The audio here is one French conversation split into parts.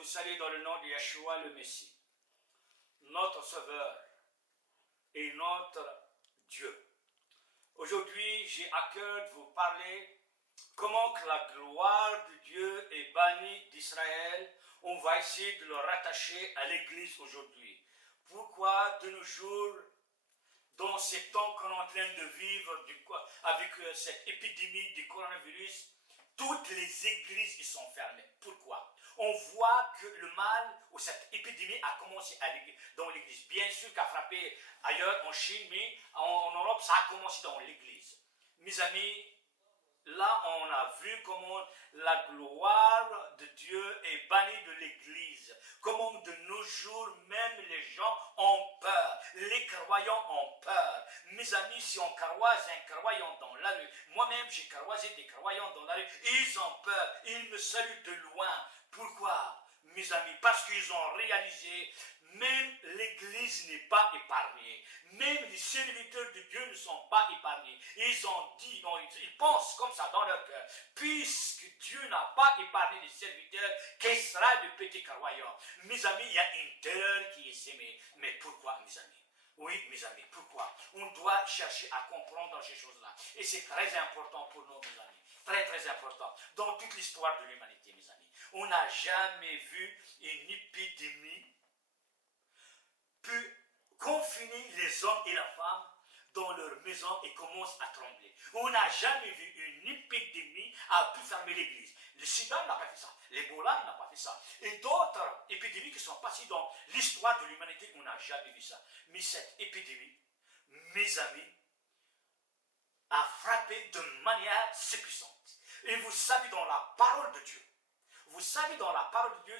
vous salue dans le nom de Yeshua le Messie, notre Sauveur et notre Dieu. Aujourd'hui, j'ai à cœur de vous parler comment que la gloire de Dieu est bannie d'Israël. On va essayer de le rattacher à l'Église aujourd'hui. Pourquoi de nos jours, dans ces temps qu'on est en train de vivre avec cette épidémie du coronavirus, toutes les églises y sont fermées. Pourquoi? On voit que le mal ou cette épidémie a commencé dans l'église. Bien sûr qu'à frapper ailleurs en Chine, mais en Europe, ça a commencé dans l'église. Mes amis, là, on a vu comment la gloire de Dieu est bannie de l'Église. Comment de nos jours, même les gens ont peur. Les croyants ont peur. Mes amis, si on croise un croyant dans la rue, moi-même j'ai croisé des croyants dans la rue, ils ont peur. Ils me saluent de loin. Pourquoi, mes amis? Parce qu'ils ont réalisé, même l'Église n'est pas épargnée. Même les serviteurs de Dieu ne sont pas épargnés. Ils ont dit, ils pensent comme ça dans leur cœur, puisque Dieu n'a pas épargné les serviteurs, quel sera le petit croyant? Mes amis, il y a une terreur qui est sémée. Mais pourquoi, mes amis? Oui, mes amis, pourquoi? On doit chercher à comprendre ces choses-là. Et c'est très important pour nous, mes amis. Très, très important. Dans toute l'histoire de l'humanité, mes amis. On n'a jamais vu une épidémie peut confiner les hommes et la femme dans leur maison et commence à trembler. On n'a jamais vu une épidémie a pu fermer l'église. Le sida n'a pas fait ça. L'Ebola n'a pas fait ça. Et d'autres épidémies qui sont passées dans l'histoire de l'humanité, on n'a jamais vu ça. Mais cette épidémie, mes amis, a frappé de manière si puissante. Et vous savez dans la parole de Dieu,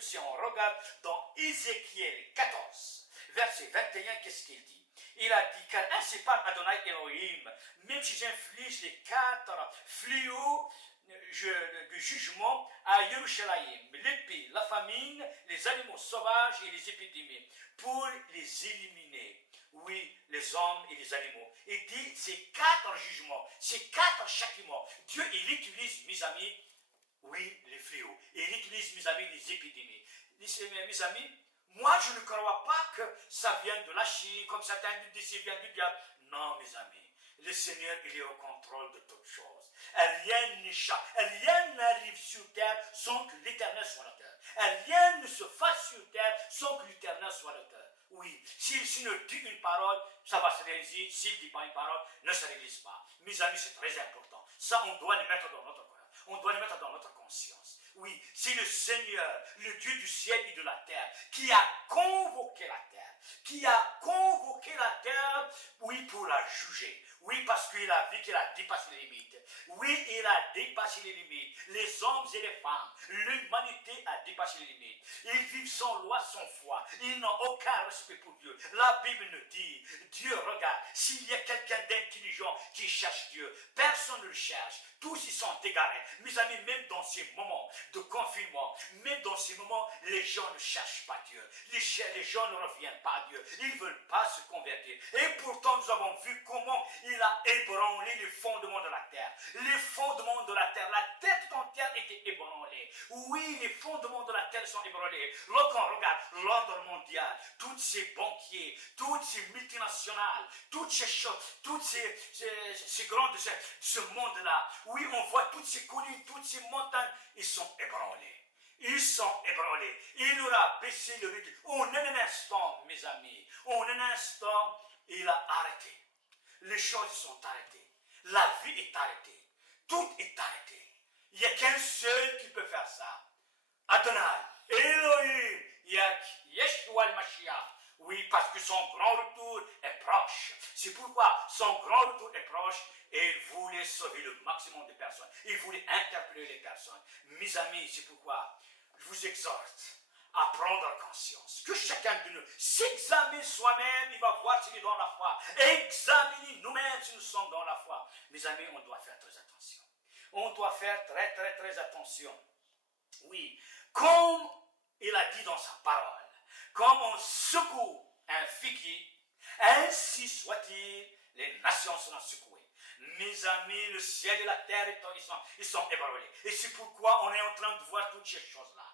si on regarde dans Ézéchiel 14, verset 21, qu'est-ce qu'il dit? Il a dit, car ainsi parle Adonai Elohim, même si j'inflige les 4 fléaux du jugement à Yerushalayim, l'épée, la famine, les animaux sauvages et les épidémies, pour les éliminer. Oui, les hommes et les animaux. Il dit, ces 4 jugements, ces 4 châtiments, Dieu, il utilise, mes amis, oui, les fléaux. Et il utilise, mes amis, les épidémies. Mes amis, moi, je ne crois pas que ça vient de la Chine, comme certains disent, ça vient du diable. Non, mes amis, le Seigneur, il est au contrôle de toutes choses. Rien n'échappe, rien n'arrive sur terre sans que l'Éternel soit l'auteur. Rien ne se fasse sur terre sans que l'Éternel soit l'auteur. Oui, s'il ne dit une parole, ça va se réaliser. S'il ne dit pas une parole, ne se réalise pas. Mes amis, c'est très important. Ça, on doit le mettre dans notre cœur. On doit le mettre dans notre conscience. Oui, c'est le Seigneur, le Dieu du ciel et de la terre, qui a convoqué la terre, oui, pour la juger. Oui, parce qu'il a vu qu'il a dépassé les limites. Oui, il a dépassé les limites. Les hommes et les femmes, l'humanité a dépassé les limites. Ils vivent sans loi, sans foi. Ils n'ont aucun respect pour Dieu. La Bible nous dit, Dieu regarde, s'il y a quelqu'un d'intelligent qui cherche Dieu, personne ne le cherche. Tous y sont égarés. Mes amis, même dans ces moments de confinement, même dans ces moments, les gens ne cherchent pas Dieu. Les gens ne reviennent pas à Dieu. Ils ne veulent pas se convertir. Et pourtant, nous avons vu comment il a ébranlé les fondements de la terre. Les fondements de la terre tout entière était ébranlée. Oui, les fondements de la terre sont ébranlés. Lorsqu'on regarde l'ordre mondial, tous ces banquiers, toutes ces multinationales, toutes ces choses, toutes ces grandes, ce monde-là, oui, on voit toutes ces collines, toutes ces montagnes, ils sont ébranlés. Ils sont ébranlés. Il aura baissé le rythme. En un instant, mes amis, en un instant, il a arrêté. Les choses sont arrêtées. La vie est arrêtée. Tout est arrêté. Il n'y a qu'un seul qui peut faire ça. Adonai, Elohim, Yeshua el-Mashiach. Oui, parce que son grand retour est proche. C'est pourquoi son grand retour est proche et il voulait sauver le maximum de personnes. Il voulait interpeller les personnes. Mes amis, c'est pourquoi je vous exhorte à prendre conscience que chacun de nous s'examine soi-même, il va voir s'il est dans la foi. Examinez nous-mêmes si nous sommes dans la foi. Mes amis, on doit faire très attention. On doit faire très, très, très attention. Oui, comme il a dit dans sa parole, comme on secoue un figuier, ainsi soit-il, les nations seront secouées. Mes amis, le ciel et la terre, ils sont ébranlés. Et c'est pourquoi on est en train de voir toutes ces choses-là.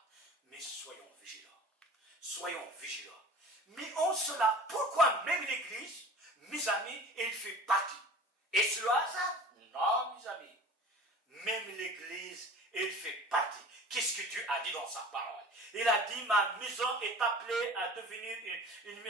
Mais soyons vigilants. soyons vigilants. Mais en cela, pourquoi même l'Église, mes amis, elle fait partie? Est-ce le hasard? Non, mes amis. Même l'Église, elle fait partie. Qu'est-ce que Dieu a dit dans sa parole? Il a dit, ma maison est appelée à devenir une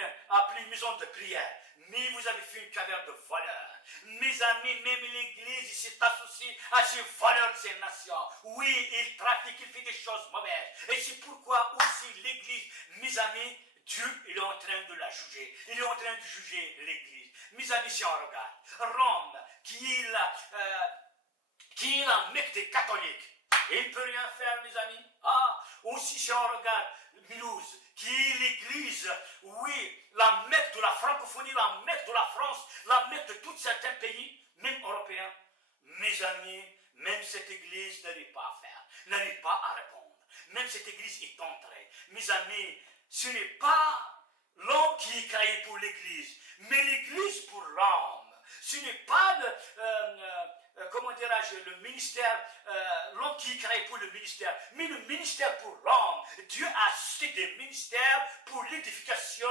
maison de prière. Mais vous avez fait une caverne de voleurs. Mes amis, même l'Église s'est associée à ces voleurs de ces nations. Oui, il trafique, il fait des choses mauvaises. Et c'est pourquoi aussi l'Église, mes amis, Dieu, il est en train de la juger. Il est en train de juger l'Église. Mes amis, si on regarde, Rome, qui est la Mecque des catholiques, il ne peut rien faire, mes amis. Ah, aussi si on regarde Mulhouse, qui est l'église, oui, la Mecque de la francophonie, la Mecque de la France, la Mecque de tous certains pays, même européens. Mes amis, même cette église n'arrive pas à faire, n'arrive pas à répondre. Même cette église est entrée. Mes amis, ce n'est pas l'homme qui est créé pour l'église, mais l'église pour l'homme. Ce n'est pas comment dirais-je, le ministère, l'homme qui est créé pour le ministère, mais le ministère pour l'homme. Dieu a cité des ministères pour l'édification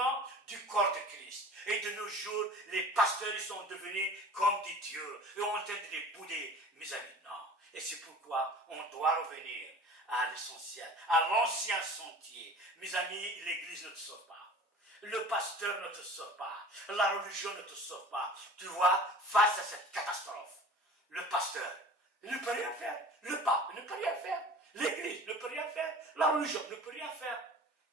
du corps de Christ. Et de nos jours, les pasteurs sont devenus comme des dieux. Et on est en train de les bouder. Mes amis, non. Et c'est pourquoi on doit revenir à l'essentiel, à l'ancien sentier. Mes amis, l'église ne te sauve pas. Le pasteur ne te sauve pas. La religion ne te sauve pas. Tu vois, face à cette catastrophe, le pasteur ne peut rien faire. Le pape ne peut rien faire. L'église ne peut rien faire. La religion ne peut rien faire.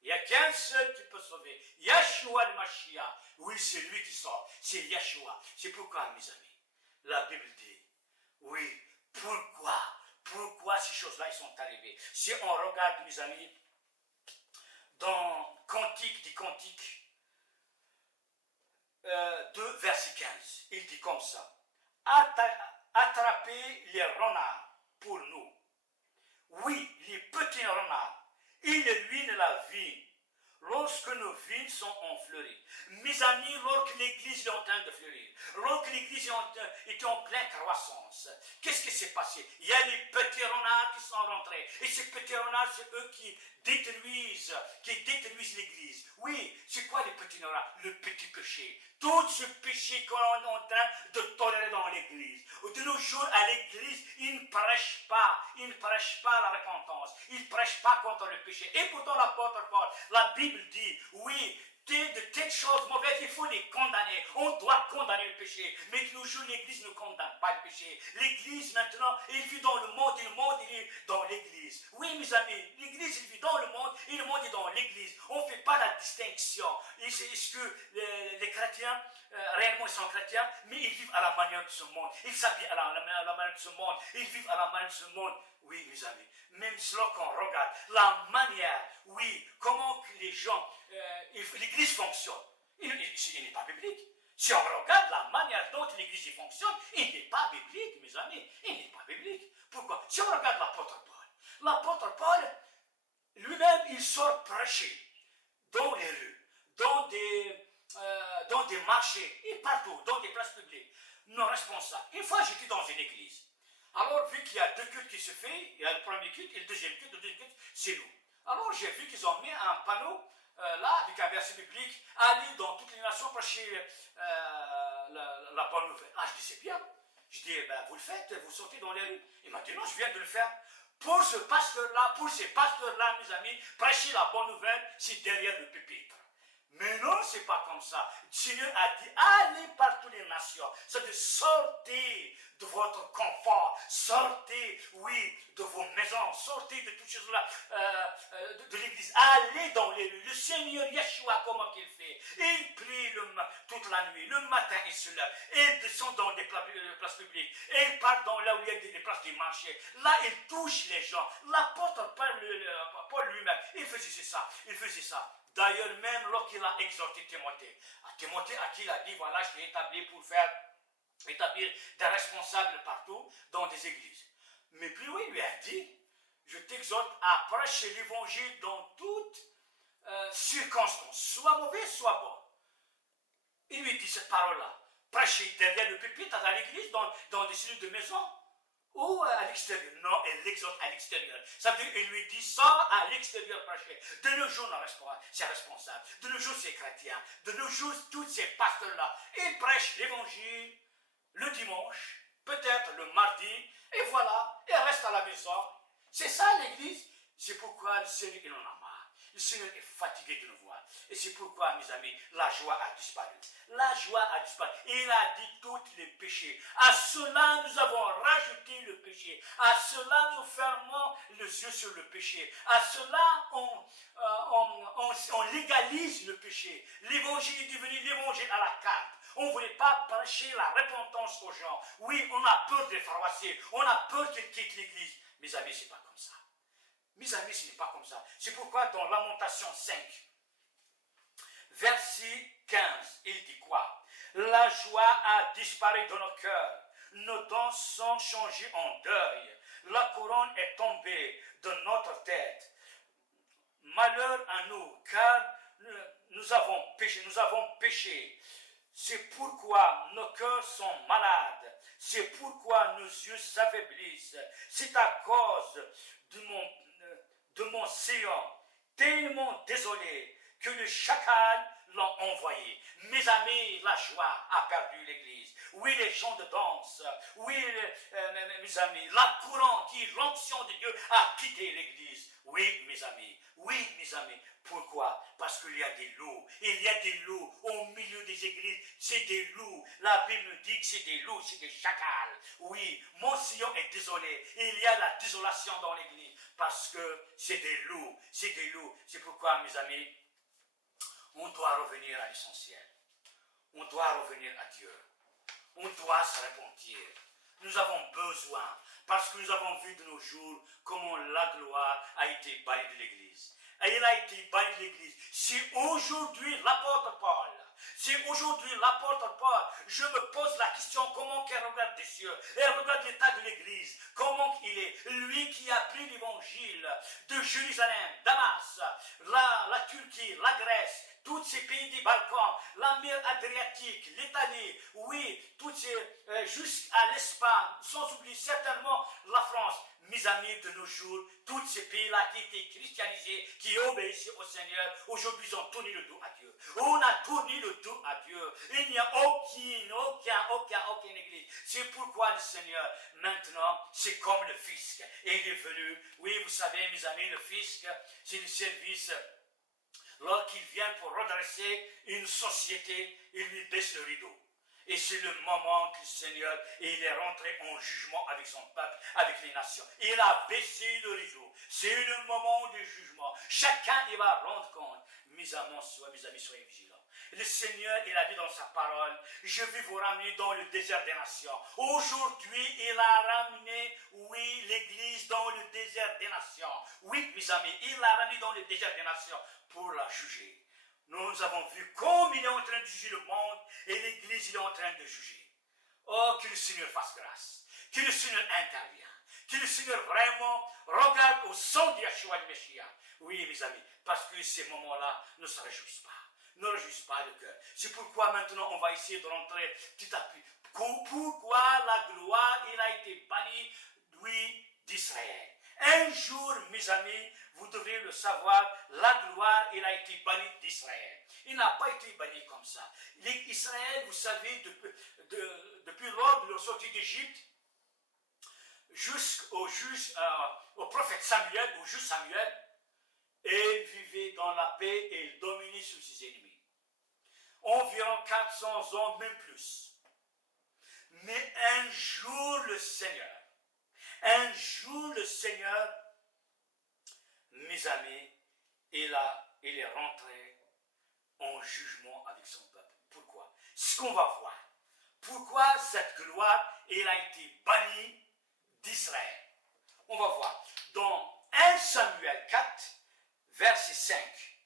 Il n'y a qu'un seul qui peut sauver. Yeshua le Mashiach. Oui, c'est lui qui sauve. C'est Yeshua. C'est pourquoi, mes amis, la Bible dit, oui, pourquoi ces choses-là ils sont arrivées. Si on regarde, mes amis, dans Cantique des Cantiques, 2, verset 15, il dit comme ça, attraper les renards pour nous. Oui, les petits renards, ils ruinent la vigne lorsque nos vignes sont en fleurie. Mes amis, lorsque l'église est en train de fleurir, lorsque l'église est en pleine croissance, qu'est-ce qui s'est passé? Il y a les petits renards qui sont rentrés. Et ces petits renards, c'est eux qui détruisent l'église. Oui, c'est quoi les petits renards? Le petit péché. Tout ce péché qu'on est en train de tolérer dans l'église. De nos jours, à l'église, ils ne prêchent pas la repentance. Ils ne prêchent pas contre le péché. Et pourtant, l'apôtre Paul, la Bible dit, oui, de telles choses mauvaises, il faut les condamner. On doit condamner le péché. Mais de nos jours, l'église ne condamne pas le péché. L'église, maintenant, il vit dans le monde et le monde, il est dans l'église. Oui, mes amis, l'église, il vit dans le monde et le monde est dans l'église. On ne fait pas la distinction. Est-ce que les chrétiens, réellement, ils sont chrétiens, mais ils vivent à la manière de ce monde. Ils s'habillent à la manière de ce monde. Ils vivent à la manière de ce monde. Oui, mes amis, même lorsqu'on regarde la manière, oui, comment que les gens, l'église fonctionne, il n'est pas biblique. Si on regarde la manière dont l'église fonctionne, il n'est pas biblique, mes amis, il n'est pas biblique. Pourquoi? Si on regarde l'apôtre Paul, lui-même, il sort prêcher dans les rues, dans des marchés, et partout, dans des places publiques, nos responsables. Une fois, j'étais dans une église. Alors, vu qu'il y a deux cultes qui se font, il y a le premier culte et le deuxième culte, c'est nous. Alors, j'ai vu qu'ils ont mis un panneau, là, avec un verset biblique, aller dans toutes les nations prêcher la bonne nouvelle. Ah, je dis, c'est bien. Je dis, ben, vous le faites, vous sortez dans les rues. Il m'a dit, non, je viens de le faire. Pour ce pasteur-là, pour ces pasteurs-là, mes amis, prêcher la bonne nouvelle, c'est derrière le pupitre. Mais non, c'est pas comme ça. Le Seigneur a dit, allez par toutes les nations. C'est de sortir de votre confort. Sortez, oui, de vos maisons. Sortez de toutes ces choses-là, de l'église. Allez dans les rues. Le Seigneur Yeshua, comment qu'il fait? Il prie toute la nuit. Le matin, il se lève. Il descend dans des places publiques. Il part dans là où il y a des places des marchés. Là, il touche les gens. L'apôtre Paul lui-même, il faisait ça. D'ailleurs, même lorsqu'il a exhorté Timothée, à qui il a dit, voilà, je t'ai établi pour établir des responsables partout dans des églises. Mais puis oui, il lui a dit, je t'exhorte à prêcher l'évangile dans toutes circonstances, soit mauvais, soit bon. Il lui dit cette parole-là, prêcher derrière le pupitre, dans l'église, dans des cellules de maison. ou à l'extérieur. Non, elle l'exhorte à l'extérieur. Ça veut dire, il lui dit, sors à l'extérieur prêcher. De nos jours, c'est responsable. De nos jours, c'est chrétien. De nos jours, tous ces pasteurs-là, ils prêchent l'évangile le dimanche, peut-être le mardi, et voilà, ils restent à la maison. C'est ça l'église. C'est pourquoi le Seigneur, il en a marre. Le Seigneur est fatigué de nous voir. Et c'est pourquoi, mes amis, la joie a disparu. La joie a disparu. Il a dit tous les péchés. À cela, nous avons rajouté le péché. À cela, nous fermons les yeux sur le péché. À cela, on légalise le péché. L'évangile est devenu l'évangile à la carte. On ne voulait pas prêcher la repentance aux gens. Oui, on a peur de les froisser. On a peur qu'ils quittent l'église. Mes amis, ce n'est pas comme ça. Mes amis, ce n'est pas comme ça. C'est pourquoi dans Lamentation 5, verset 15, il dit quoi? La joie a disparu de nos cœurs. Nos dents sont changées en deuil. La couronne est tombée de notre tête. Malheur à nous, car nous avons péché. C'est pourquoi nos cœurs sont malades. C'est pourquoi nos yeux s'affaiblissent. C'est à cause de mon Sion, tellement désolé, que le chacal l'ont envoyé. Mes amis, la joie a perdu l'église. Oui, les chants de danse. Oui, mes amis, la couronne qui est l'onction de Dieu a quitté l'église. Oui, mes amis. Oui, mes amis. Pourquoi? Parce qu'il y a des loups. Il y a des loups au milieu des églises. C'est des loups. La Bible dit que c'est des loups, c'est des chacals. Oui, mon Sion est désolé. Il y a la désolation dans l'église. Parce que c'est des loups. C'est des loups. C'est pourquoi, mes amis, on doit revenir à l'essentiel. On doit revenir à Dieu. On doit se repentir. Nous avons besoin, parce que nous avons vu de nos jours comment la gloire a été bannie de l'Église. Et il a été banni de l'Église. C'est aujourd'hui l'apôtre Paul. C'est aujourd'hui l'apôtre Paul. Je me pose la question, comment qu'elle regarde des cieux? Elle regarde l'état de l'Église. Comment il est? Lui qui a pris l'évangile de Jérusalem, Damas, la Turquie, la Grèce, tous ces pays des Balkans, la mer Adriatique, l'Italie, oui, toutes ces, jusqu'à l'Espagne, sans oublier certainement la France. Mes amis, de nos jours, tous ces pays-là qui étaient christianisés, qui obéissaient au Seigneur, aujourd'hui ils ont tourné le dos à Dieu. On a tourné le dos à Dieu. Il n'y a aucune église. C'est pourquoi le Seigneur, maintenant, c'est comme le fisc. Et il est venu, oui, vous savez, mes amis, le fisc, c'est le service. Lorsqu'il vient pour redresser une société, il lui baisse le rideau. Et c'est le moment que le Seigneur, il est rentré en jugement avec son peuple, avec les nations. Il a baissé le rideau. C'est le moment du jugement. Chacun, il va rendre compte. Mes amis, soyez vigilants. Le Seigneur, il a dit dans sa parole, je vais vous ramener dans le désert des nations. Aujourd'hui, il a ramené, oui, l'Église dans le désert des nations. Oui, mes amis, il l'a ramené dans le désert des nations pour la juger. Nous avons vu comme il est en train de juger le monde et l'Église il est en train de juger. Oh, que le Seigneur fasse grâce, que le Seigneur intervienne, que le Seigneur vraiment regarde au sang de Yeshua le Messie. Oui, mes amis, parce que ces moments-là ne se réjouissent pas. Ne réjouissent pas le cœur. C'est pourquoi maintenant on va essayer de rentrer petit à petit. Pourquoi la gloire il a été bannie, oui, d'Israël. Un jour, mes amis, vous devrez le savoir, la gloire, il a été banni d'Israël. Il n'a pas été banni comme ça. Israël, vous savez, depuis lors de leur sortie d'Égypte, jusqu'au au prophète Samuel, au juge Samuel, il vivait dans la paix et il dominait sur ses ennemis. Environ 400 ans, même plus. Mais un jour, le Seigneur, mes amis, il est rentré en jugement avec son peuple. Pourquoi? Ce qu'on va voir. Pourquoi cette gloire, elle a été bannie d'Israël? On va voir. Dans 1 Samuel 4, verset 5,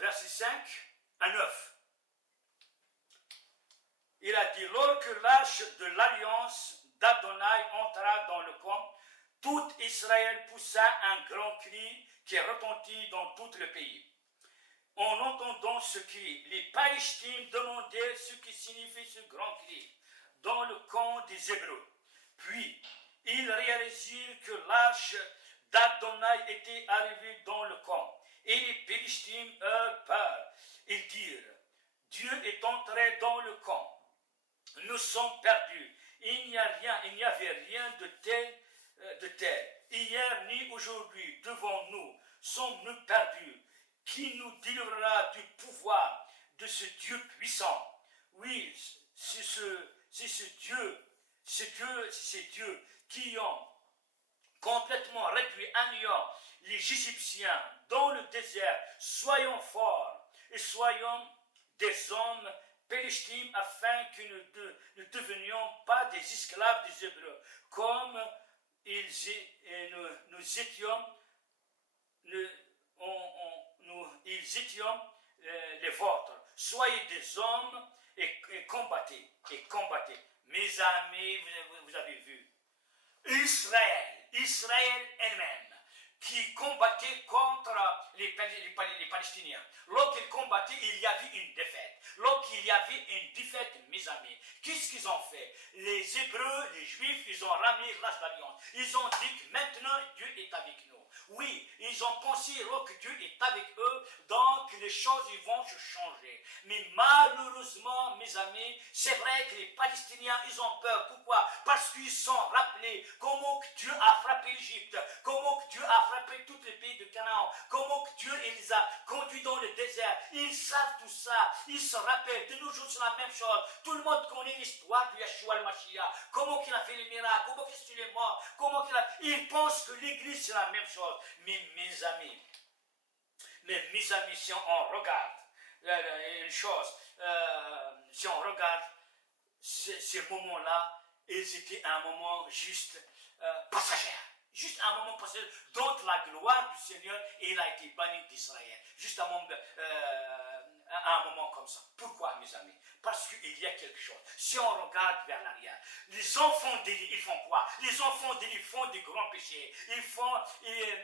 verset 5 à 9. Il a dit, lorsque l'arche de l'alliance d'Adonai entra dans le camp, tout Israël poussa un grand cri qui retentit dans tout le pays. En entendant ce cri, les Palestiniens demandaient ce qui signifie ce grand cri. dans le camp des Hébreux. Puis, ils réalisèrent que l'arche d'Adonai était arrivée dans le camp. Et les Philistins eurent peur. Ils dirent, Dieu est entré dans le camp. Nous sommes perdus. Il n'y avait rien de tel. Hier ni aujourd'hui, devant nous, sommes-nous perdus. Qui nous délivrera du pouvoir de ce Dieu puissant? Oui, c'est ce Dieu qui ont complètement réduit à néant les Égyptiens dans le désert. Soyons forts et soyons des hommes Philistins afin que nous ne devenions pas des esclaves des Hébreux, comme nous étions les vôtres. Soyez des hommes et combattez. Mes amis, vous avez vu, Israël elle-même, qui combattait contre les Palestiniens. Lorsqu'ils combattaient, il y avait une défaite. Lorsqu'il y avait une défaite, mes amis, qu'est-ce qu'ils ont fait? Les Hébreux, les Juifs, ils ont ramené l'Arche d'Alliance. Ils ont dit que maintenant Dieu est avec nous. Oui, ils ont pensé que Dieu est avec eux, donc les choses vont se changer. Mais malheureusement, mes amis, c'est vrai que les Palestiniens, ils ont peur. Pourquoi? Parce qu'ils sont rappelés comment Dieu a frappé l'Égypte, comment Dieu a frappé tous les pays de Canaan, comment Dieu les a conduits dans le désert. Ils savent tout ça, ils se rappellent. De nos jours, c'est la même chose. Tout le monde connaît l'histoire de Yeshua el-Mashiach, comment il a fait les miracles, comment il est mort, ils pensent que l'Église, c'est la même chose. Mais mes amis, si on regarde une chose, si on regarde ces moments-là, ils étaient un moment juste passager. Juste un moment passager dont la gloire du Seigneur, il a été banni d'Israël. Juste un moment comme ça. Pourquoi, mes amis? Parce qu'il y a quelque chose. Si on regarde vers l'arrière, les enfants d'Élie, ils font quoi? Les enfants d'Élie font des grands péchés.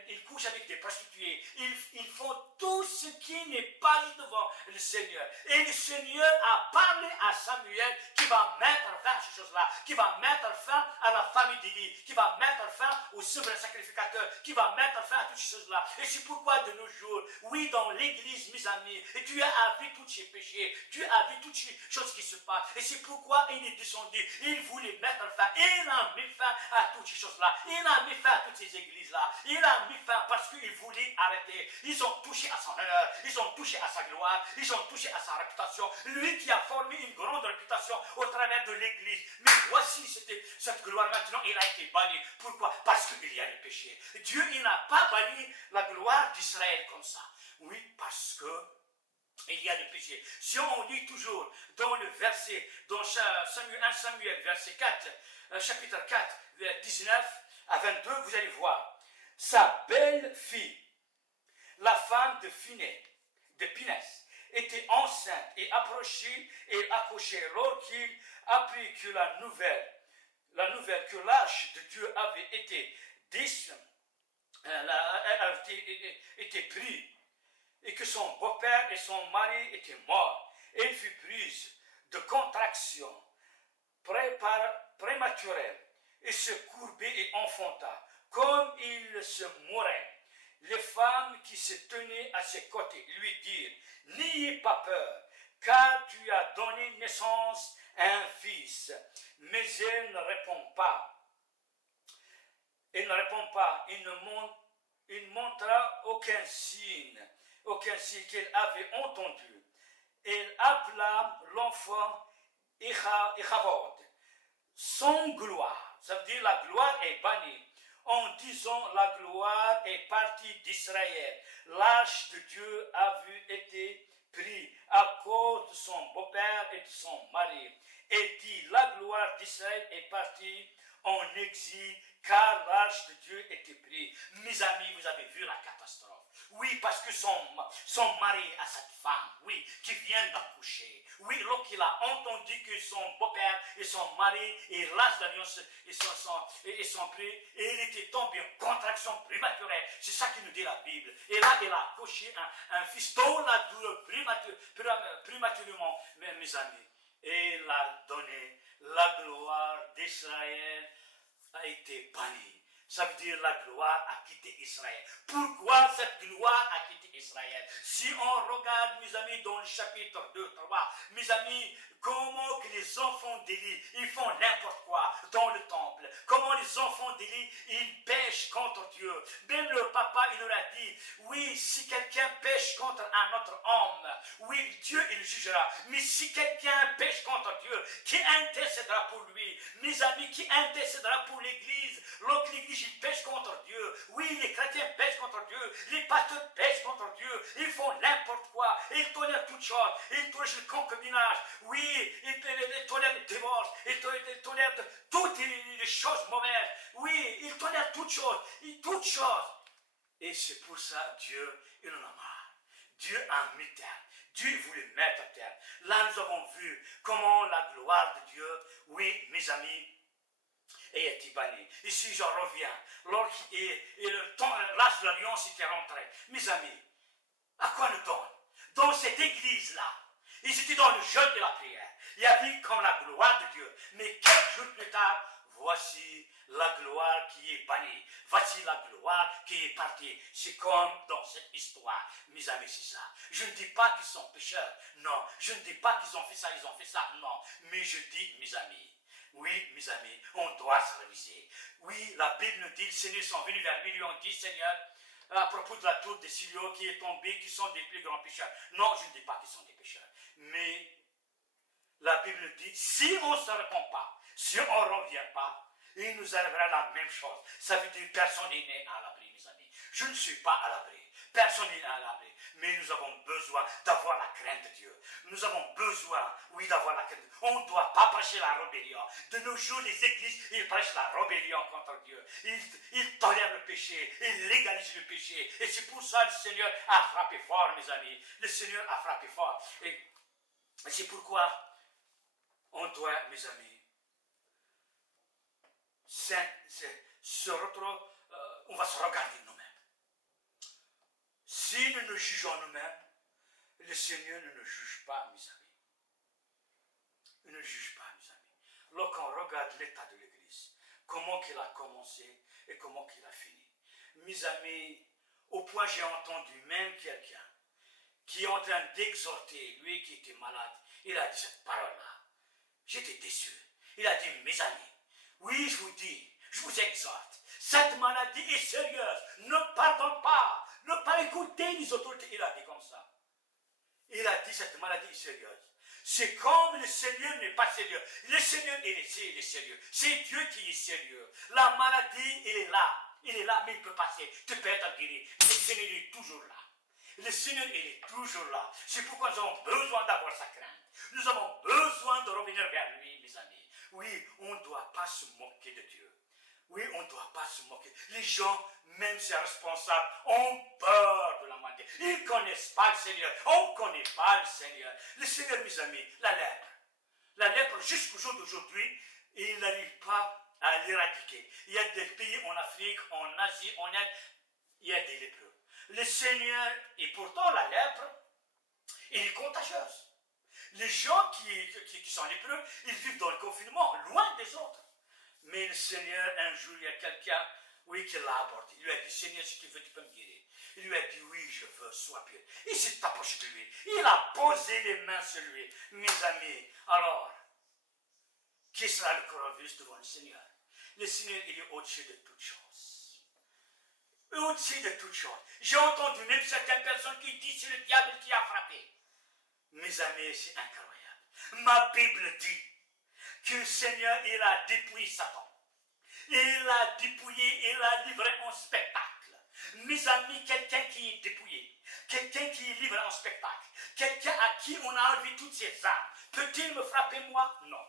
Ils couchent avec des prostituées. Ils font tout ce qui n'est pas devant le Seigneur. Et le Seigneur a parlé à Samuel qui va mettre fin à ces choses-là, qui va mettre fin à la famille d'Élie, qui va mettre fin au souverain sacrificateur, qui va mettre fin à toutes ces choses-là. Et c'est pourquoi de nos jours, oui, dans l'Église, mes amis, Dieu a vu tous ces péchés, Dieu a vu toutes ces choses qui se passent. Et c'est pourquoi il est descendu. Il voulait mettre fin. Il a mis fin à toutes ces choses-là. Il a mis fin à toutes ces églises-là. Il a mis fin parce qu'il voulait arrêter. Ils ont touché à son honneur. Ils ont touché à sa gloire. Ils ont touché à sa réputation. Lui qui a formé une grande réputation au travers de l'église. Mais voici cette gloire maintenant, il a été banni. Pourquoi? Parce qu'il y a le péché. Dieu, il n'a pas banni la gloire d'Israël comme ça. Oui, parce que il y a le péché. Si on lit toujours dans le verset, dans 1 Samuel, verset 4, chapitre 4, 19 à 22, vous allez voir. Sa belle-fille, la femme de Pinès, était enceinte et approchée et accouchée lorsqu'il apprit que la nouvelle que l'arche de Dieu avait été prise, et que son beau-père et son mari étaient morts. Elle fut prise de contraction prématurelle et se courbait et enfanta. Comme il se mourait, les femmes qui se tenaient à ses côtés lui dirent, n'ayez pas peur, car tu as donné naissance à un fils. Mais elle ne répond pas. Il ne montra aucun signe qu'elle avait entendu. Elle appela l'enfant Ichavod, sans gloire. Ça veut dire la gloire est bannie. En disant la gloire est partie d'Israël. L'arche de Dieu avait été prise à cause de son beau-père et de son mari. Elle dit la gloire d'Israël est partie en exil car l'arche de Dieu était prise. Mes amis, vous avez vu la catastrophe. Oui, parce que son mari a cette femme, oui, qui vient d'accoucher. Oui, lorsqu'il a entendu que son beau-père et son mari et l'arche d'alliance sont pris, et il était tombé en contraction prématurée. C'est ça que nous dit la Bible. Et là, il a accouché un fils dont la douleur prématurément, mes amis. et l'a donné. La gloire d'Israël a été bannie. Ça veut dire la gloire a quitté Israël. Pourquoi cette gloire a quitté Israël? Si on regarde, mes amis, dans le chapitre 2, 3, mes amis, comment que les enfants d'Élie, ils font n'importe quoi dans le temple. Comment les enfants d'Élie, ils pêchent contre Dieu. Même leur papa, il leur a dit, oui, si quelqu'un pêche contre un autre homme, oui, Dieu, il jugera. Mais si quelqu'un pêche contre Dieu, qui intercédera pour lui? Mes amis, qui intercédera pour l'Église? Lorsque l'Église il pêche contre Dieu, oui, les chrétiens pêchent contre Dieu, les pasteurs pêchent contre Dieu, ils font n'importe quoi, ils tolèrent toutes choses, ils tolèrent le concubinage, oui, ils tolèrent le divorce, ils tolèrent toutes les choses mauvaises, oui, ils tolèrent toutes choses. Et c'est pour ça Dieu, il en a marre. Dieu a mis terme. Dieu voulait mettre terme. Là, nous avons vu comment la gloire de Dieu, oui, mes amis, est bannie. Ici, je reviens. Le temps, l'âge de l'alliance était rentré. Mes amis, à quoi nous donne? Dans cette église-là, ils étaient dans le jeûne de la prière. Il y avait comme la gloire de Dieu. Mais quelques jours plus tard, voici la gloire qui est bannie. Voici la gloire qui est partie. C'est comme dans cette histoire. Mes amis, c'est ça. Je ne dis pas qu'ils sont pécheurs. Non. Je ne dis pas qu'ils ont fait ça, Non. Mais je dis, mes amis, oui, mes amis, on doit se réviser. Oui, la Bible nous dit, les Seigneurs sont venus vers lui, lui ont dit, Seigneur, à propos de la tour de Silo qui est tombée, qui sont des plus grands pécheurs. Non, je ne dis pas qu'ils sont des pécheurs. Mais la Bible nous dit, si on ne se répond pas, si on ne revient pas, il nous arrivera la même chose. Ça veut dire personne n'est né à l'abri, mes amis. Je ne suis pas à l'abri. Personne n'est à l'abri. Mais nous avons besoin d'avoir la crainte de Dieu. Nous avons besoin, oui, d'avoir la crainte de Dieu. On ne doit pas prêcher la rébellion. De nos jours, les églises, ils prêchent la rébellion contre Dieu. Ils tolèrent le péché. Ils légalisent le péché. Et c'est pour ça que le Seigneur a frappé fort, mes amis. Le Seigneur a frappé fort. Et c'est pourquoi on doit, mes amis, on va se regarder nous-mêmes. Si nous nous jugeons nous-mêmes, le Seigneur ne nous juge pas, mes amis. Il ne nous juge pas, mes amis. Lorsqu'on regarde l'état de l'Église, comment qu'il a commencé et comment qu'il a fini. Mes amis, au point j'ai entendu même quelqu'un qui est en train d'exhorter, lui qui était malade, il a dit cette parole-là. J'étais déçu. Il a dit, mes amis, oui, je vous dis, je vous exhorte, cette maladie est sérieuse, ne pardonne pas, ne pas écouter les autorités. Il a dit comme ça. Il a dit, cette maladie est sérieuse. C'est comme le Seigneur n'est pas sérieux. Le Seigneur, il est sérieux. C'est Dieu qui est sérieux. La maladie, il est là. Il est là, mais il peut passer. Tu peux être guéri. Le Seigneur, il est toujours là. Le Seigneur, il est toujours là. C'est pourquoi nous avons besoin d'avoir sa crainte. Nous avons besoin de revenir vers lui, mes amis. Oui, on ne doit pas se moquer de Dieu. Oui, on ne doit pas se moquer. Les gens, même ces responsables, ont peur de la maladie. Ils ne connaissent pas le Seigneur. On ne connaît pas le Seigneur. Le Seigneur, mes amis, la lèpre. La lèpre, jusqu'au jour d'aujourd'hui, il n'arrive pas à l'éradiquer. Il y a des pays en Afrique, en Asie, en Inde, il y a des lépreux. Le Seigneur, et pourtant la lèpre, elle est contagieuse. Les gens qui sont lépreux, ils vivent dans le confinement, loin des autres. Mais le Seigneur, un jour, il y a quelqu'un, oui, qui l'a abordé. Il lui a dit, Seigneur, si tu veux, tu peux me guérir. Il lui a dit, oui, je veux, sois pur. Il s'est approché de lui. Il a posé les mains sur lui. Mes amis, alors, qui sera le coronavirus devant le Seigneur? Le Seigneur, il est au-dessus de toutes choses. Au-dessus de toutes choses. J'ai entendu même certaines personnes qui disent, c'est le diable qui a frappé. Mes amis, c'est incroyable. Ma Bible dit que le Seigneur, il a dépouillé Satan. Il l'a dépouillé, il l'a livré en spectacle. Mes amis, quelqu'un qui est dépouillé, quelqu'un qui est livré en spectacle, quelqu'un à qui on a enlevé toutes ses armes, peut-il me frapper moi? Non.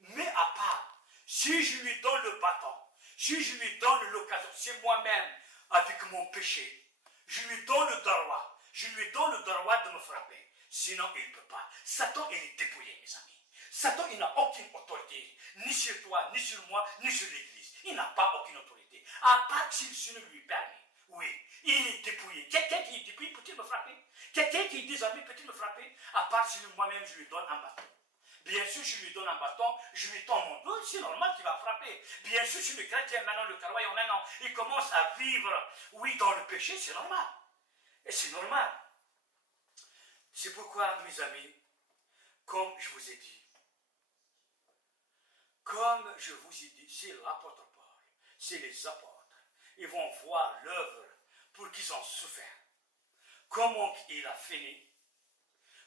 Mais à part, si je lui donne le bâton, si je lui donne l'occasion, c'est moi-même, avec mon péché, je lui donne le droit, de me frapper. Sinon, il ne peut pas. Satan, il est dépouillé, mes amis. Satan, il n'a aucune autorité, ni sur toi, ni sur moi, ni sur l'Église. Il n'a pas aucune autorité. À part si le Seigneur lui permet. Oui, il est dépouillé. Quelqu'un qui est dépouillé, peut-il me frapper? Quelqu'un qui est désarmé, peut-il me frapper? À part si moi-même, je lui donne un bâton. Bien sûr, je lui donne un bâton, je lui tends mon dos, c'est normal qu'il va frapper. Bien sûr, si le chrétien, maintenant, le croyant, maintenant, il commence à vivre, oui, dans le péché, c'est normal. Et c'est normal. C'est pourquoi, mes amis, comme je vous ai dit, c'est l'apôtre Paul, c'est les apôtres. Ils vont voir l'œuvre pour qu'ils ont souffert. Comment il a fini,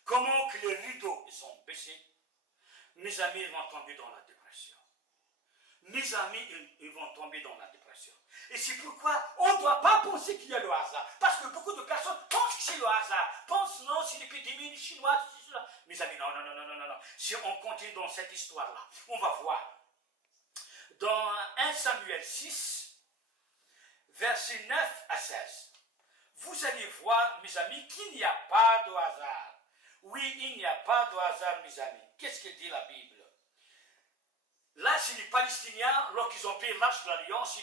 comment que les rideaux sont baissés. Mes amis, ils vont tomber dans la dépression. Mes amis, ils vont tomber dans la dépression. Et c'est pourquoi on ne doit pas penser qu'il y a le hasard. Parce que beaucoup de personnes pensent que c'est le hasard. Pensent, non, c'est l'épidémie chinoise, c'est cela. Mes amis, non, non, non, non, non, non. Si on continue dans cette histoire-là, on va voir. Dans 1 Samuel 6, versets 9 à 16, vous allez voir, mes amis, qu'il n'y a pas de hasard. Oui, il n'y a pas de hasard, mes amis. Qu'est-ce que dit la Bible? Là, c'est les Palestiniens, lorsqu'ils ont pris l'arche de l'Alliance,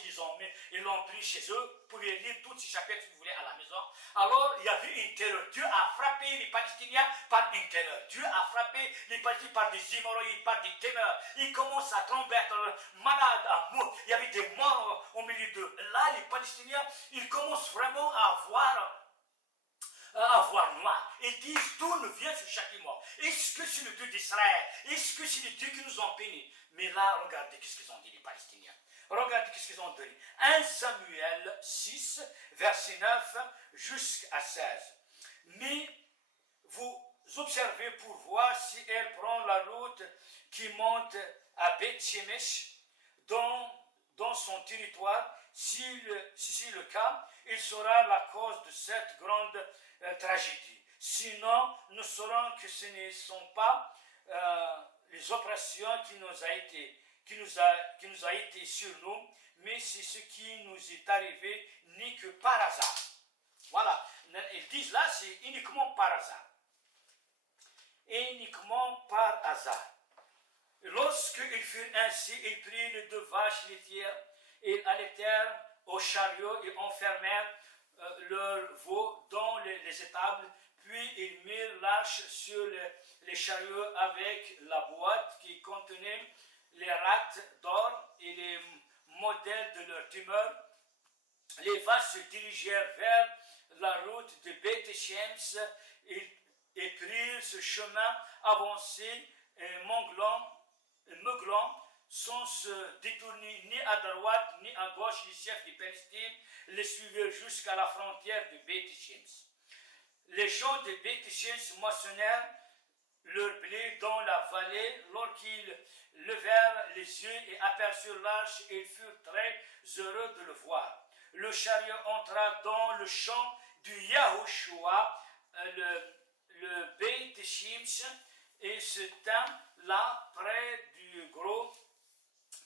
ils l'ont pris chez eux. Vous pouvez lire tous ces chapitres si vous voulez à la maison. Alors, il y avait une terreur. Dieu a frappé les Palestiniens par une terreur. Dieu a frappé les Palestiniens par des hémorroïdes, par des ténors. Ils commencent à tomber, à être malades, à mourir. Il y avait des morts au milieu d'eux. Là, les Palestiniens, ils commencent vraiment à avoir noir. Ils disent d'où nous vient ce châtiment. Est-ce que c'est le Dieu d'Israël? Est-ce que c'est le Dieu qui nous ont bénis? Mais là, regardez qu'est-ce qu'ils ont dit les Palestiniens. Regardez qu'est-ce qu'ils ont dit. 1 Samuel 6, verset 9 jusqu'à 16. Mais vous observez pour voir si elle prend la route qui monte à Beth-Shemesh dans son territoire. Si c'est le cas, il sera la cause de cette grande tragédie. Sinon, nous saurons que ce ne sont pas les oppressions qui nous a été sur nous, mais c'est ce qui nous est arrivé, n'est que par hasard. Voilà, ils disent là, c'est uniquement par hasard. Uniquement par hasard. Lorsqu'ils furent ainsi, ils prirent les 2 vaches laitières, et allaitèrent au chariot et enfermèrent leurs veaux dans les étables, puis ils mirent l'arche sur les chariots avec la boîte qui contenait les rattes d'or et les modèles de leur tumeur. Les vaches se dirigèrent vers la route de Beth-Shemesh et prirent ce chemin avancé et meuglant, sans se détourner ni à droite ni à gauche. Les chefs des Palestiniens les suivirent jusqu'à la frontière de Beth-Shemesh. Les gens de Beth-Shemesh moissonnèrent leur blé dans la vallée. Lorsqu'ils levèrent les yeux et aperçurent l'arche, ils furent très heureux de le voir. Le chariot entra dans le champ du Yahushua, le Beth-Shemesh, et se tint là près du gros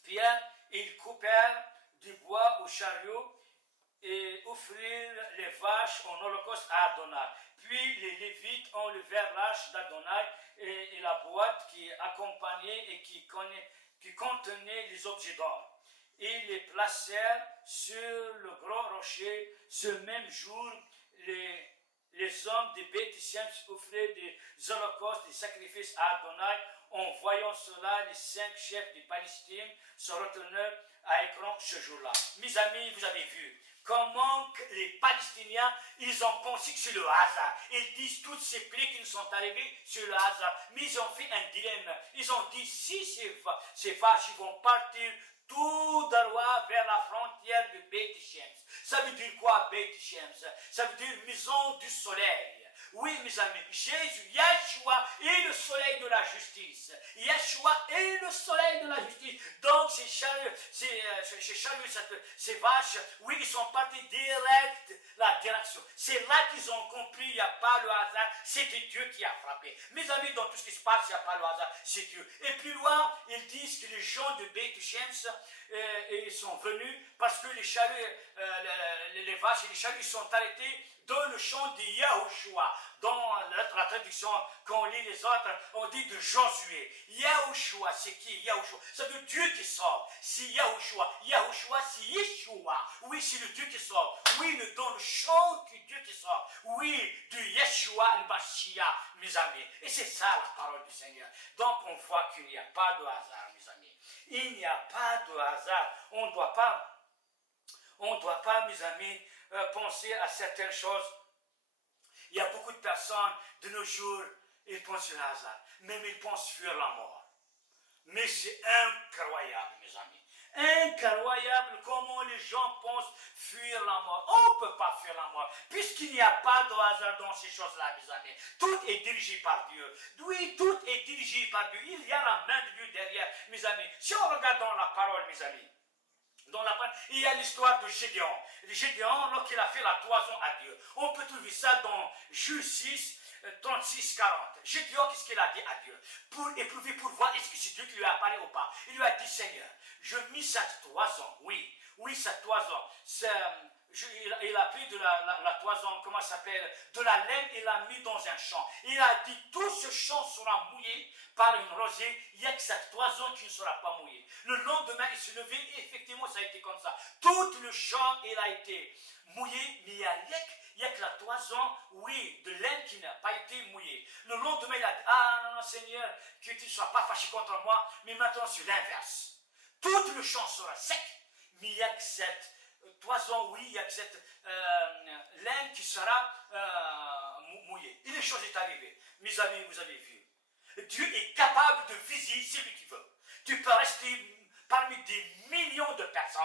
pierre. Ils coupèrent du bois au chariot et offrirent les vaches en holocauste à Adonai. Puis les Lévites enlevèrent l'arche d'Adonai et la boîte qui accompagnait et qui contenait les objets d'or. Ils les placèrent sur le gros rocher. Ce même jour, les hommes de Beth-Shemesh offraient des holocaustes, des sacrifices à Adonai. En voyant cela, les 5 chefs des Palestiniens se retournèrent à Écran ce jour-là. Mes amis, vous avez vu comment les Palestiniens, ils ont pensé que c'est le hasard. Ils disent toutes ces plaies qui nous sont arrivées, c'est le hasard. Mais ils ont fait un dilemme. Ils ont dit, si ces vaches ils vont partir tout droit vers la frontière de Beth-Shemesh. Ça veut dire quoi, Beth-Shemesh? Ça veut dire maison du soleil. Oui, mes amis, Jésus, Yeshua est le soleil de la justice. Yeshua est le soleil de la justice. Donc, ces vaches, oui, ils sont partis direct la direction. C'est là qu'ils ont compris, il n'y a pas le hasard, c'était Dieu qui a frappé. Mes amis, dans tout ce qui se passe, il n'y a pas le hasard, c'est Dieu. Et plus loin, ils disent que les gens de Beth-Shemesh, ils sont venus parce que les chariots, les vaches et les chariots, ils sont arrêtés dans le champ de Yahushua. dans la traduction qu'on lit les autres, on dit de Josué. Yahushua, c'est qui? Yahushua, c'est le Dieu qui sauve. C'est Yahushua. Yahushua, c'est Yeshua. Oui, c'est le Dieu qui sauve. Oui, dans le chant du Dieu qui sauve. Oui, du Yeshua al-Mashiach, mes amis. Et c'est ça la parole du Seigneur. Donc on voit qu'il n'y a pas de hasard, mes amis. Il n'y a pas de hasard. On ne doit pas, mes amis, penser à certaines choses. Il y a beaucoup de personnes de nos jours, ils pensent sur le hasard. Même ils pensent fuir la mort. Mais c'est incroyable, mes amis. Incroyable comment les gens pensent fuir la mort. On ne peut pas fuir la mort, puisqu'il n'y a pas de hasard dans ces choses-là, mes amis. Tout est dirigé par Dieu. Oui, tout est dirigé par Dieu. Il y a la main de Dieu derrière, mes amis. Si on regarde dans la parole, mes amis, il y a l'histoire de Gédéon. Gédéon, lorsqu'il a fait la toison à Dieu. On peut trouver ça dans Juge 6, 36, 40. Gédéon, qu'est-ce qu'il a dit à Dieu? Pour éprouver, pour voir est-ce que c'est Dieu qui lui a parlé ou pas. Il lui a dit, Seigneur, je mis cette toison, oui, cette toison. Il a pris de la toison, comment ça s'appelle? De la laine, il l'a mis dans un champ. Il a dit, tout ce champ sera mouillé par une rosée, il n'y a que cette toison qui ne sera pas mouillée. Le lendemain, il s'est levé et effectivement, ça a été comme ça. Tout le champ, il a été mouillé, mais il y a que la toison, oui, de laine qui n'a pas été mouillée. Le lendemain, il a dit, ah non, Seigneur, que tu ne sois pas fâché contre moi, mais maintenant c'est l'inverse. Tout le champ sera sec, mais il n'y a que cette toison, oui, il y a que cette laine qui sera mouillée. Et les choses sont arrivées. Mes amis, vous avez vu. Dieu est capable de viser celui qui veut. Tu peux rester parmi des millions de personnes.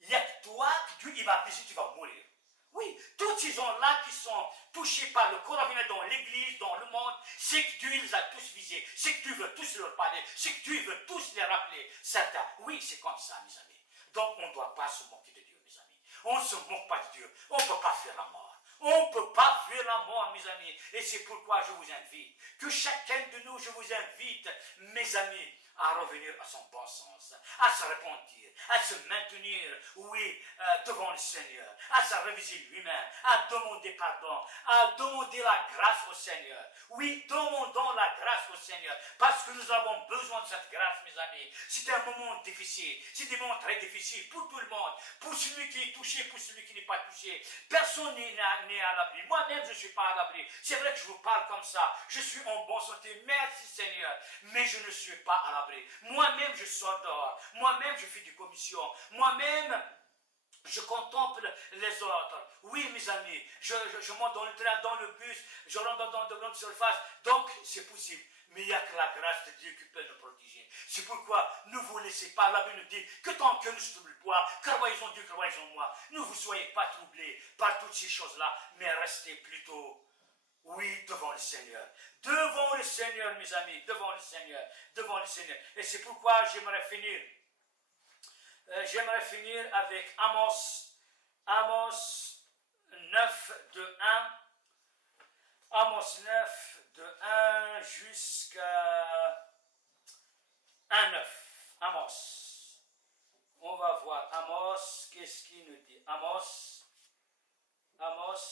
Il y a que toi que Dieu il va viser, tu vas mourir. Oui, tous ces gens-là qui sont touchés par le coronavirus dans l'église, dans le monde, c'est que Dieu les a tous visés. C'est que Dieu veut tous leur parler. C'est que Dieu veut tous les rappeler. Certains, oui, c'est comme ça, mes amis. Donc, on ne doit pas se moquer de Dieu, mes amis. On ne se moque pas de Dieu. On ne peut pas faire la mort. On ne peut pas fuir la mort, mes amis. Et c'est pourquoi je vous invite, que chacun de nous, je vous invite, mes amis, à revenir à son bon sens, à se repentir, à se maintenir, oui, devant le Seigneur, à se réviser lui-même, à demander pardon, à demander la grâce au Seigneur. Oui, demandons la grâce au Seigneur, parce que nous avons besoin de cette grâce, mes amis. C'est un moment difficile, c'est un moment très difficile pour tout le monde, pour celui qui est touché, pour celui qui n'est pas touché. Personne n'est à l'abri. Moi-même, je ne suis pas à l'abri. C'est vrai que je vous parle comme ça. Je suis en bonne santé, merci Seigneur, mais je ne suis pas à l'abri. Moi-même, je sors dehors. Moi-même, je fais des commissions. Moi-même, je contemple les autres. Oui, mes amis, je monte dans le train, dans le bus, je rentre dans de grandes surfaces. Donc, c'est possible. Mais il n'y a que la grâce de Dieu qui peut nous protéger. C'est pourquoi ne vous laissez pas. La Bible nous dit que tant que nous ne se trouble pas, croyez en Dieu, croyez en moi. Ne vous soyez pas troublés par toutes ces choses-là, mais restez plutôt, oui, devant le Seigneur. Devant le Seigneur, mes amis, devant le Seigneur, devant le Seigneur. Et c'est pourquoi j'aimerais finir avec Amos 9 de 1. Amos 9 de 1 jusqu'à 1,9. Amos. On va voir Amos, qu'est-ce qu'il nous dit? Amos. Pardon.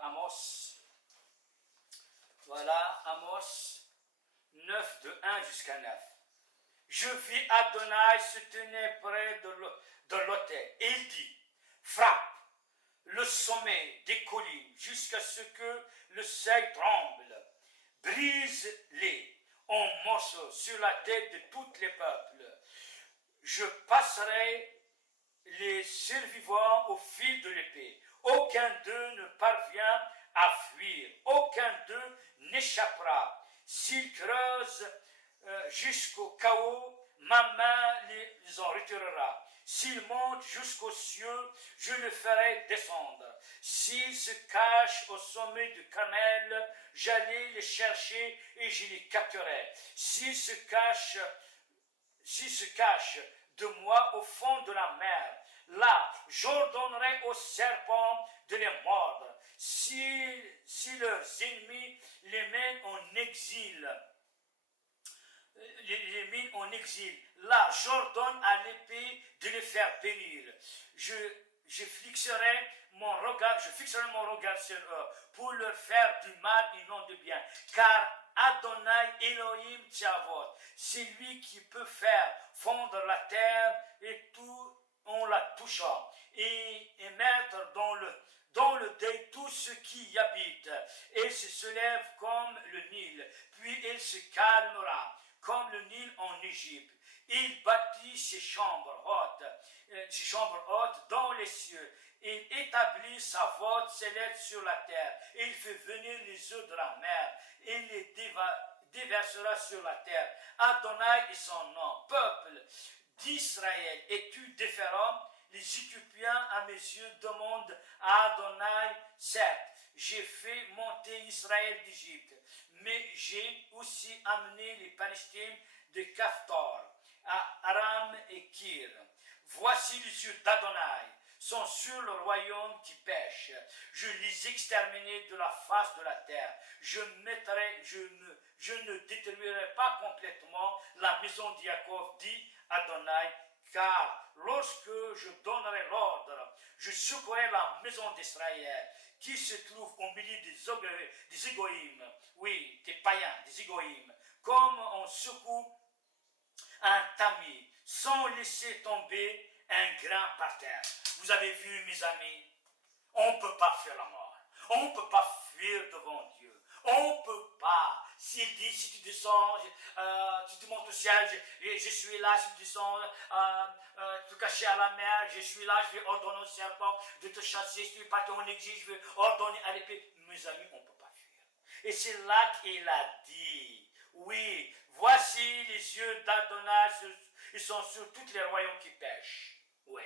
Amos. Voilà, Amos 9 de 1 jusqu'à 9. Je vis Adonai se tenir près de l'autel. Et il dit, frappe le sommet des collines jusqu'à ce que le seuil tremble. Brise-les en morceaux sur la tête de tous les peuples. Je passerai les survivants au fil de l'épée. Aucun d'eux ne parvient à fuir. Aucun d'eux n'échappera. S'ils creusent jusqu'au chaos, ma main les en retirera. S'ils montent jusqu'aux cieux, je les ferai descendre. S'ils se cachent au sommet du Carmel, j'allais les chercher et je les capterai. S'ils se cachent de moi au fond de la mer. Là, j'ordonnerai aux serpents de les mordre. Si leurs ennemis les mènent en exil, les mènent en exil, là, j'ordonne à l'épée de les faire périr. Je fixerai mon regard sur eux pour leur faire du mal et non du bien. Car Adonai Elohim Tchavot, c'est lui qui peut faire fondre la terre et tout en la touchant et mettre dans le deuil tout ce qui y habite. Elle se lève comme le Nil, puis elle se calmera comme le Nil en Égypte. Il bâtit ses chambres hautes dans les cieux. Il établit sa voûte céleste sur la terre. Il fait venir les eaux de la mer. Il les déversera sur la terre. Adonai est son nom. Peuple d'Israël, es-tu différent? Les Éthiopiens à mes yeux demandent à Adonai, certes, j'ai fait monter Israël d'Égypte, mais j'ai aussi amené les Palestiniens de Caphtor à Aram et Kir. Voici les yeux d'Adonai sont sur le royaume qui pêche. Je les exterminerai de la face de la terre. Je ne détruirai pas complètement la maison de Jacob, dit Adonai, car lorsque je donnerai l'ordre, je secourrai la maison d'Israël, qui se trouve au milieu des égoïmes, oui, des païens, des égoïmes, comme on secoue un tamis, sans laisser tomber un grain par terre. Vous avez vu, mes amis, on ne peut pas fuir la mort. On ne peut pas fuir devant Dieu. On ne peut pas. S'il dit, si tu descends, tu te montes au ciel, je suis là, si tu descends, te cacher à la mer, je suis là, je vais ordonner au serpent de te chasser. Si tu es parti en exil, je vais ordonner à l'épée. Mes amis, on ne peut pas fuir. Et c'est là qu'il a dit, oui, voici les yeux d'Adonai, ils sont sur tous les royaumes qui pêchent. Oui.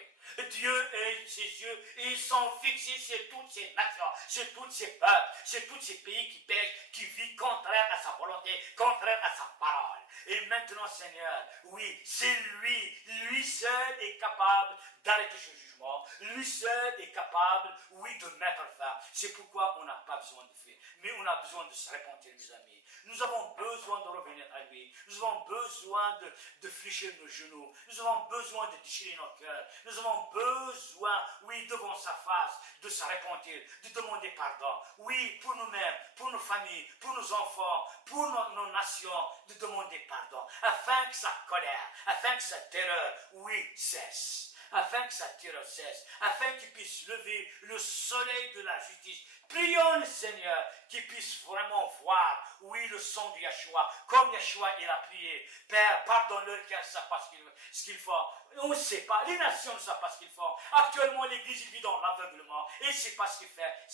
Dieu et ses yeux, ils sont fixés sur toutes ces nations, sur tous ces peuples, sur tous ces pays qui pêchent, qui vivent contraire à sa volonté, contraire à sa parole. Et maintenant, Seigneur, oui, c'est lui seul est capable d'arrêter ce jugement, lui seul est capable, oui, de mettre fin. C'est pourquoi on n'a pas besoin de fuir, mais on a besoin de se repentir, mes amis. Nous avons besoin de revenir à lui. Nous avons besoin de fléchir nos genoux. Nous avons besoin de déchirer nos cœurs. Nous avons besoin, oui, devant sa face, de se repentir, de demander pardon. Oui, pour nous-mêmes, pour nos familles, pour nos enfants, pour nos nations, de demander pardon. Afin que sa colère, afin que sa terreur, oui, cesse. Afin que sa terreur cesse, afin qu'il puisse lever le soleil de la justice. Prions le Seigneur qu'il puisse vraiment voir, oui, le sang de Yeshua, comme Yeshua il a prié. Père, pardonne-leur car ils ne savent pas ce qu'ils font. On ne sait pas, les nations ne savent pas ce qu'ils font. Actuellement, l'Église vit dans l'aveuglement et ne sait pas ce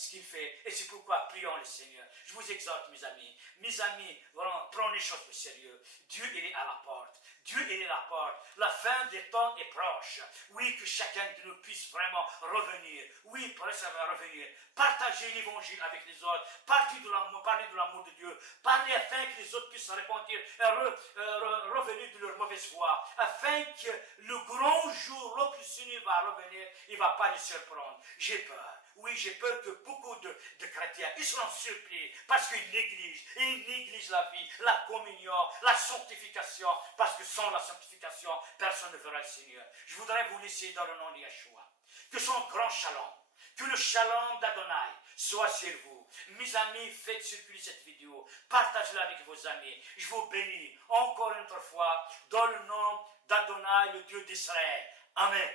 qu'il fait. Et c'est pourquoi prions le Seigneur. Je vous exhorte, mes amis. Mes amis, vraiment, prenez les choses au sérieux. Dieu, il est à la porte. Dieu, il est à la porte. La fin des temps est proche. Oui, que chacun de nous puisse vraiment revenir. Oui, pour ça va revenir. Partagez l'évangile avec les autres. Parlez de l'amour de Dieu. Parlez afin que les autres puissent se repentir et revenir de leur mauvaise voie. Afin que le grand jour, lorsque le Seigneur va revenir, il ne va pas les surprendre. J'ai peur. Oui, j'ai peur que beaucoup de chrétiens, ils seront surpris parce qu'ils négligent la vie, la communion, la sanctification, parce que sans la sanctification, personne ne verra le Seigneur. Je voudrais vous laisser dans le nom de Yeshua. Que son grand shalom, que le shalom d'Adonai soit sur vous. Mes amis, faites circuler cette vidéo, partagez-la avec vos amis. Je vous bénis encore une autre fois dans le nom d'Adonai, le Dieu d'Israël. Amen.